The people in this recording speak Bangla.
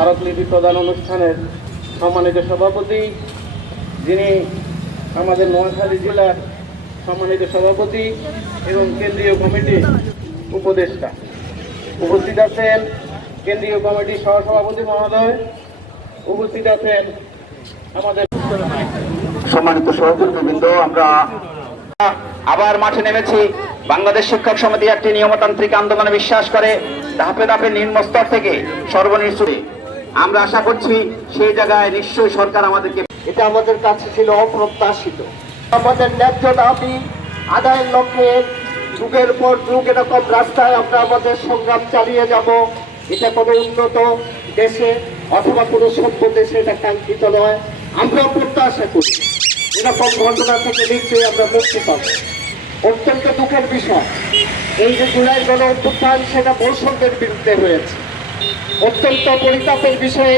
স্মারকলিপি প্রদান অনুষ্ঠানের সম্মানিত সভাপতি, যিনি আমাদের নোয়াখালী জেলার সম্মানিত সভাপতি এবং কেন্দ্রীয় কমিটির উপদেষ্টা। উপস্থিত আছেন কেন্দ্রীয় কমিটির সহসভাপতি মহোদয়, উপস্থিত আছেন আমাদের সম্মানিত সহকর্মীবৃন্দ। আমরা আবার মাঠে নেমেছি। বাংলাদেশ শিক্ষক সমিতি একটি নিয়মতান্ত্রিক আন্দোলনে বিশ্বাস করে, ধাপে ধাপে নিম্ন স্তর থেকে সর্বনিম্ন। আমরা আশা করছি সেই জায়গায় নিশ্চয়ই সরকার আমাদেরকে, এটা আমাদের কাছে ছিল অপ্রত্যাশিত। আমাদের ন্যায্য দাবি আদায়ের লক্ষ্যে যুগের পর যুগ এরকম রাস্তায় আমরা আমাদের সংগ্রাম চালিয়ে যাব। এটা কোনো উন্নত দেশে অথবা কোনো সভ্য দেশে এটা কাঙ্ক্ষিত নয়। আমরা প্রত্যাশা করি এরকম ঘটনা থেকে নিশ্চয়ই আমরা মুক্তি পাব। অত্যন্ত দুঃখের বিষয়, এই যে জুলাই গণ অভ্যুত্থান, সেটা বৈষম্যের বিরুদ্ধে হয়েছে। অত্যন্ত পরিতাপের বিষয়ে